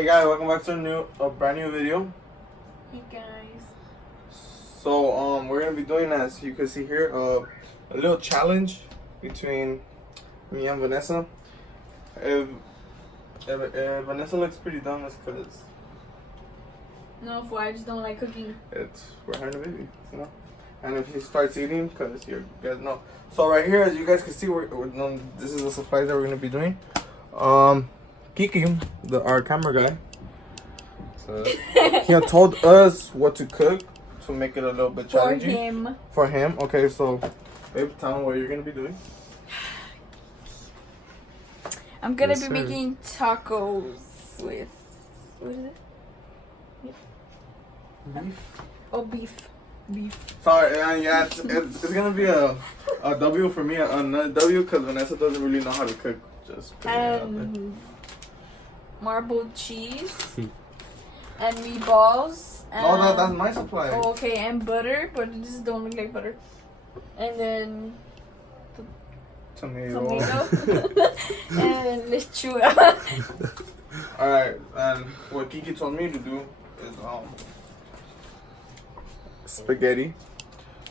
Hey guys, welcome back to a brand new video. Hey guys. So we're gonna be doing, as you can see here, a little challenge between me and Vanessa. If Vanessa looks pretty dumb, it's because No, for I just don't like cooking. we're having a baby, you know. And if she starts eating, because you guys know. So right here, as you guys can see, this is the supplies that we're gonna be doing. Kiki, our camera guy, so he had told us what to cook to make it a little bit challenging. For him. Okay, so babe, tell him what you're gonna be doing. I'm gonna be making tacos with, what is it? Beef. Oh, beef. Sorry, yeah, it's gonna be a W for me, a W, because Vanessa doesn't really know how to cook. Just marbled cheese and meatballs. No, that's my supply. Oh, okay, and butter, but it just don't look like butter. And then tomato. And lechuga. Alright, and what Kiki told me to do is spaghetti.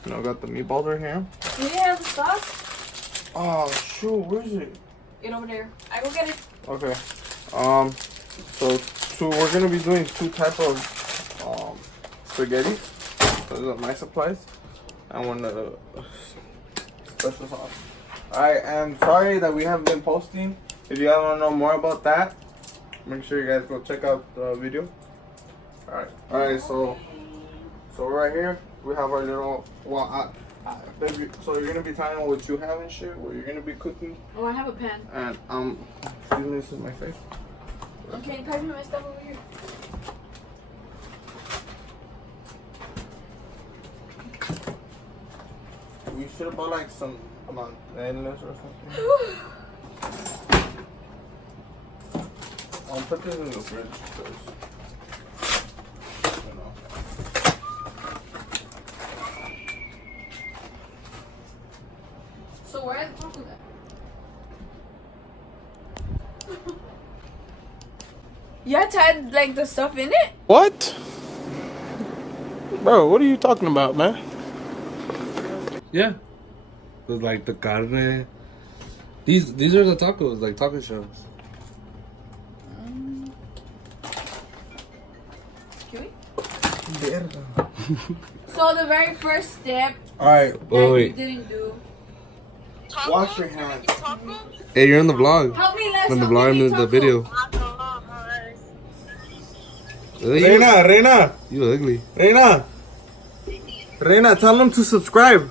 You know, got the meatballs right here. Do you have the sauce? Oh shoot, where is it? It's over there. I go get it. Okay. So we're gonna be doing two type of spaghetti. Those are my supplies. And one special sauce. I am sorry that we haven't been posting. If you guys want to know more about that, make sure you guys go check out the video. Alright, so right here we have our little baby, so you're gonna be telling me what you have and shit, what you're gonna be cooking. Oh, I have a pan. And excuse me, this is my face. Okay, pass me my stuff over here. We should have bought like some endless or something. I'll put this in the fridge because you know. So where are the tacos at? You had to add like the stuff in it? What? Bro, what are you talking about, man? Yeah. There's like the carne. These are the tacos, like taco shells. Can we? So the very first step Alright, that wait. you didn't do. wash your hands. Hey, you're in the vlog. Help me, Les. In the help me vlog, make in the tacos. video. Reina, You ugly. Reina, tell them to subscribe.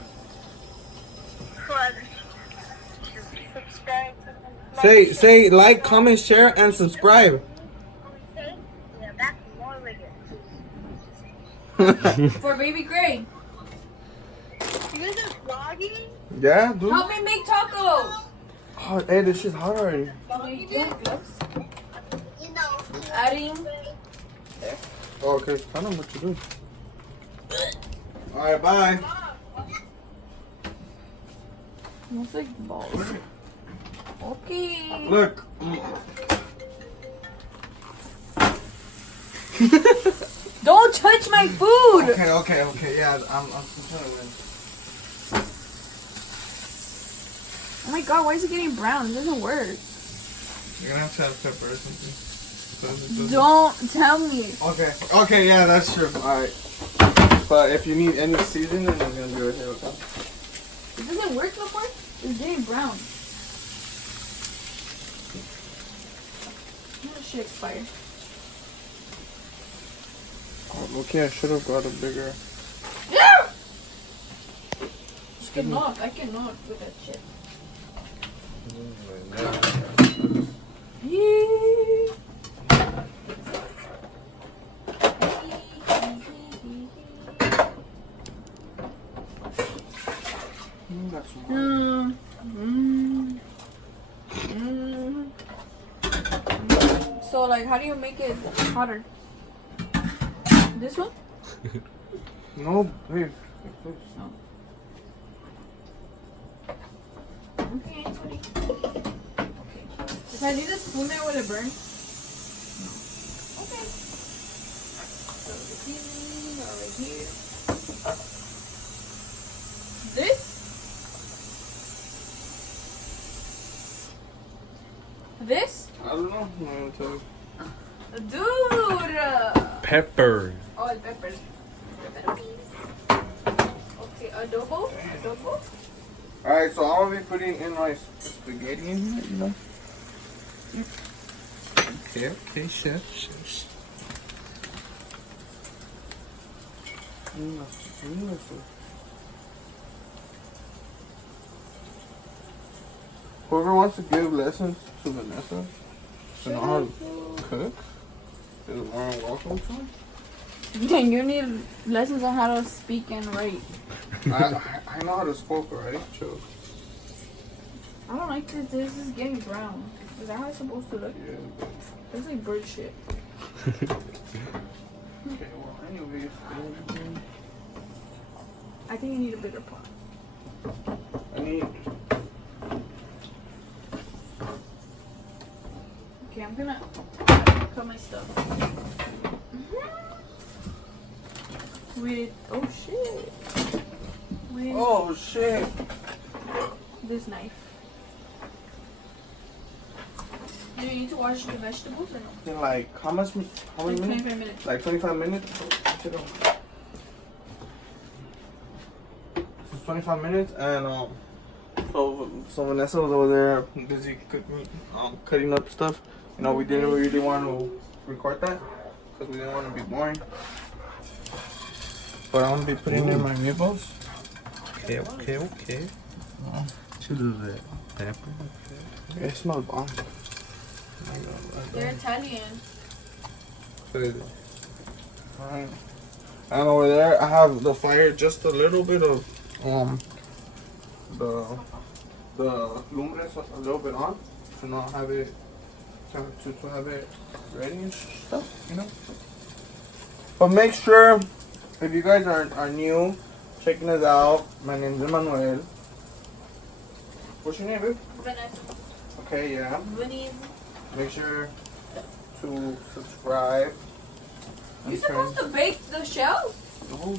Say like, comment, share, and subscribe. For baby Gray. You guys are vlogging? Yeah, dude. Help me make tacos. Oh, hey, this shit's hot already. Wait, do you have gloves? You know. Adding. Oh, okay, tell them what you do. Alright, bye. Looks like balls. Okay. Look. Don't touch my food. Okay, yeah, I'm concerned. Oh my god, why is it getting brown? It doesn't work. You're gonna have to have pepper or something. Don't tell me. Okay, yeah, that's true. Alright. But if you need any seasoning, then I'm gonna do it here, okay? It doesn't work no more. It's getting brown. That shit expired. Oh, okay, I should have got a bigger. Yeah! I cannot with that shit. Yee. That's one. So, like, how do you make it hotter? This one? No, babe. No. Okay, sorry. Okay. If I need a spoon there, will it burn? No. So the seasonings are right here. This. I don't know. I'm gonna tell you. Dude! Pepper. Oh, el pepper. Okay, adobo. Adobo. Alright, so I'm gonna be putting in my spaghetti in here, you know? Okay, chef. Whoever wants to give lessons to Vanessa to know how to cook is more than welcome to. Then you need lessons on how to speak and write. I know how to smoke already. Chill. I don't like this. This is getting brown. Is that how it's supposed to look? Yeah. It's like bird shit. Okay, well, anyways. I think you need a bigger pot. I need. Okay, I'm gonna cut my stuff. With, oh shit. With Oh, shit. this knife. Do you need to wash the vegetables or no? In like, how many Like minutes? 25 minutes. Like 25 minutes? Sit down. It's 25 minutes, and so Vanessa was over there busy cooking, cutting up stuff. You know, we didn't really want to record that because we didn't want to be boring. But I'm gonna be putting in my meatballs. Okay. Two little bit pepper. It smells bomb. They're Italian. Alright. And over there, I have the fire just a little bit of the lumbre a little bit on to not have it to have it ready and stuff, you know. But make sure if you guys are new, checking us out. My name's Emmanuel. What's your name, babe? Vanessa. Okay, yeah. Vanessa. Make sure to subscribe. You're supposed to bake the shells? No,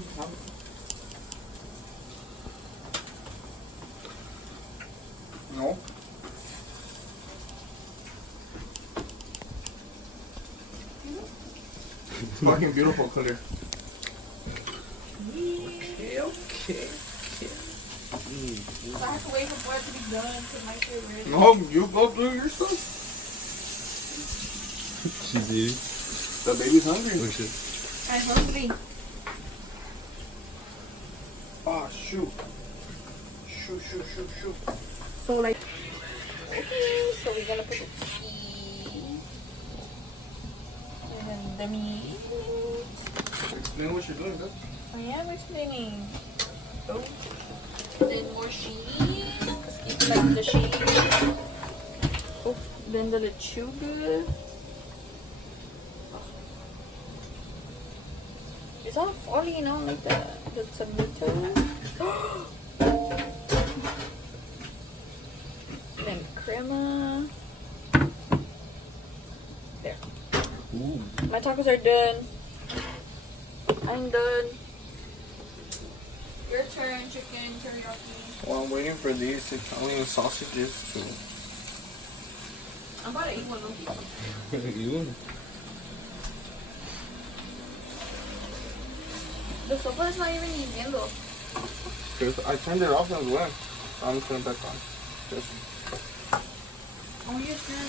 no. Fucking beautiful color. Okay. So I have to wait for it to be done to my favorite. No, you go do your stuff. She's eating. The baby's hungry. Oh shit. I'm hungry. Oh, shoot. Shoot. So like, okay, so we're gonna put the cheese and then the meat. Explain what you're doing, guys. I am explaining. Oh, then more cheese, cause keep like the cheese. Oh, then the lechuga. It's all falling out like the tomato. Then crema. There. Ooh. My tacos are done. I'm done. Your turn, chicken teriyaki. While I'm waiting for these Italian sausages to... I'm about to eat one of these. You? The sofa is not even hirviendo. Because I turned it off and it went. I'm turning it back on. Just... Oh, your turn.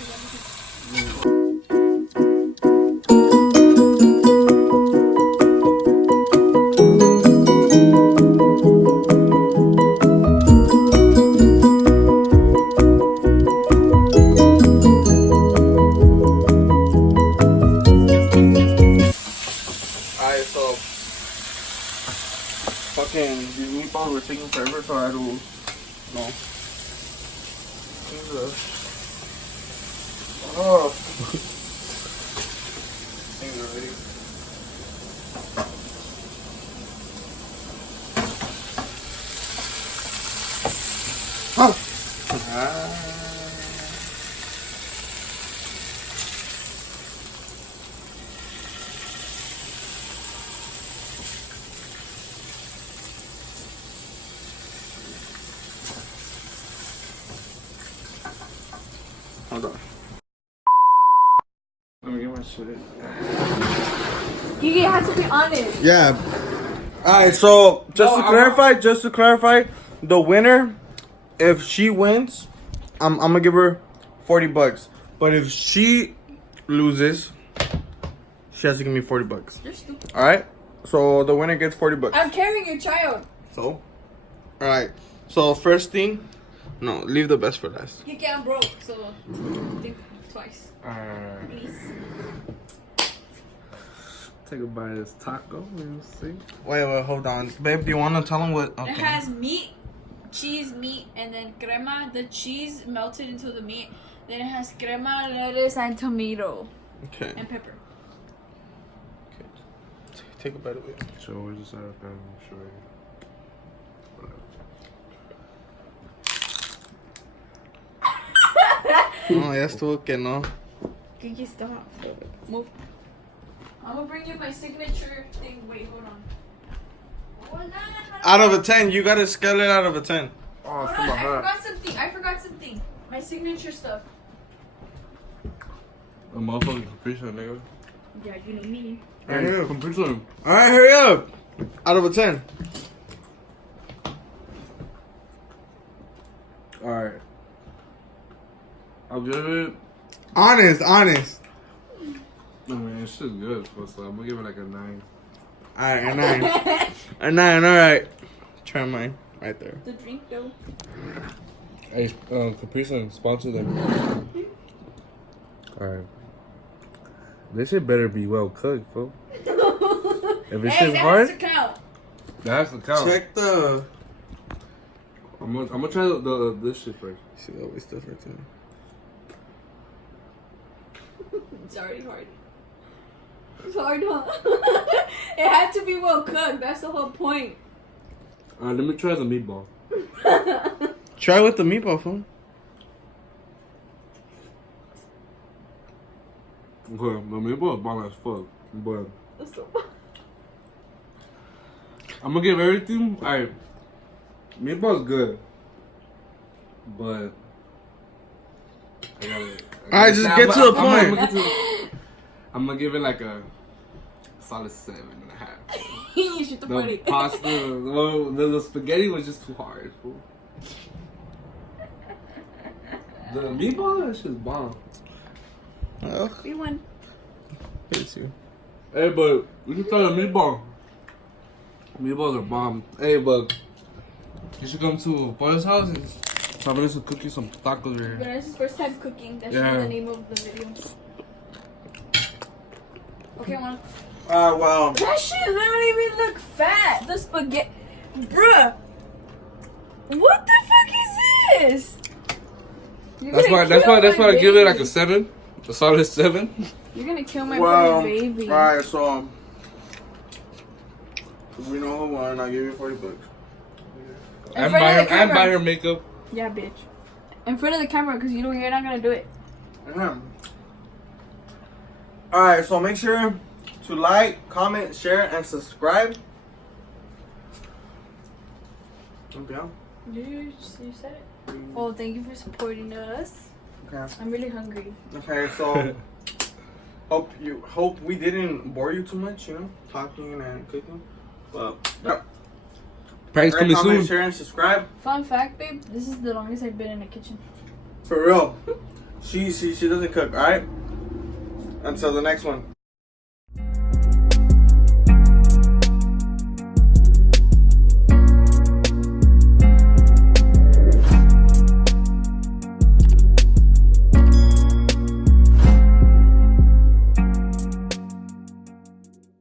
Alright, so... Fucking, these meatballs were taking forever, so I had to... No. Jesus. Oh. Things are ready. Huh. my shit. You have to be honest. Yeah. Alright, so just to clarify, the winner, if she wins, I'm gonna give her $40. But if she loses, she has to give me $40. You're stupid. Alright? So the winner gets $40. I'm carrying your child. So? Alright. So first thing, no, leave the best for last. You can't broke, so think twice. Please. Take a bite of this taco. We'll see. Wait, hold on. Babe, do you want to tell them what? Okay. It has meat, cheese, meat, and then crema. The cheese melted into the meat. Then it has crema, lettuce, and tomato. Okay. And pepper. Take a bite of it. So we're just out of show you. No, ya estuvo que no. Kiki, stop. Move. I'm gonna bring you my signature thing. Wait, hold on. Oh, no. Out of a 10, you gotta scale it out of a 10. Oh, Hold it's on, from I my hat. forgot something. My signature stuff. A motherfucking caprice, nigga. Yeah, you know me. Hey, caprice. Alright, hurry up. Out of a 10. Alright. I'll give it. Honest. I mean, it's just good, so I'm gonna give it like a 9. Alright, a 9. A 9, alright. Try mine. Right there. The drink though. Hey, Caprice, sponsor them. Alright. This shit better be well cooked, fool. If it's Hey, shit's that hard, has to count. that has to count. Check the. I'm gonna try the this shit first. See, that always stuff right there. It's already hard. It's hard, huh? It had to be well cooked. That's the whole point. Alright, let me try the meatball. Try with the meatball, fool. Okay, the meatball is bomb as fuck, but That's so I'm gonna give everything. Alright, meatball's good, but I gotta. Alright, just get to the point. I'm gonna give it like a solid 7.5. You shoot the The party. pasta, well, the spaghetti was just too hard. Fool. The meatball is just bomb. Oh, We won. it's you. Hey, but we can try the meatball. Meatballs are bomb. Hey, but you should come to Pollo's house and try to cook you some tacos right here. Vanessa's first time cooking. That should Yeah. be the name of the video. Okay, one. Well. That shit literally even look fat. The spaghetti. Bruh. What the fuck is this? You're That's gonna why kill my I give it like baby. a 7. A solid 7. You're gonna kill my Well, pretty baby. alright, so we know who won. I'll give you $40. In And front of the buy camera. her makeup. Yeah, bitch. In front of the camera, because you know you're not gonna do it. Alright, so make sure to like, comment, share, and subscribe. Okay. You said it. Oh, thank you for supporting us. Okay. I'm really hungry. Okay, so hope we didn't bore you too much, you know, talking and cooking. But yeah. Pranks coming comment, soon. share, and subscribe. Fun fact, babe, this is the longest I've been in the kitchen. For real. She doesn't cook, alright? Until the next one.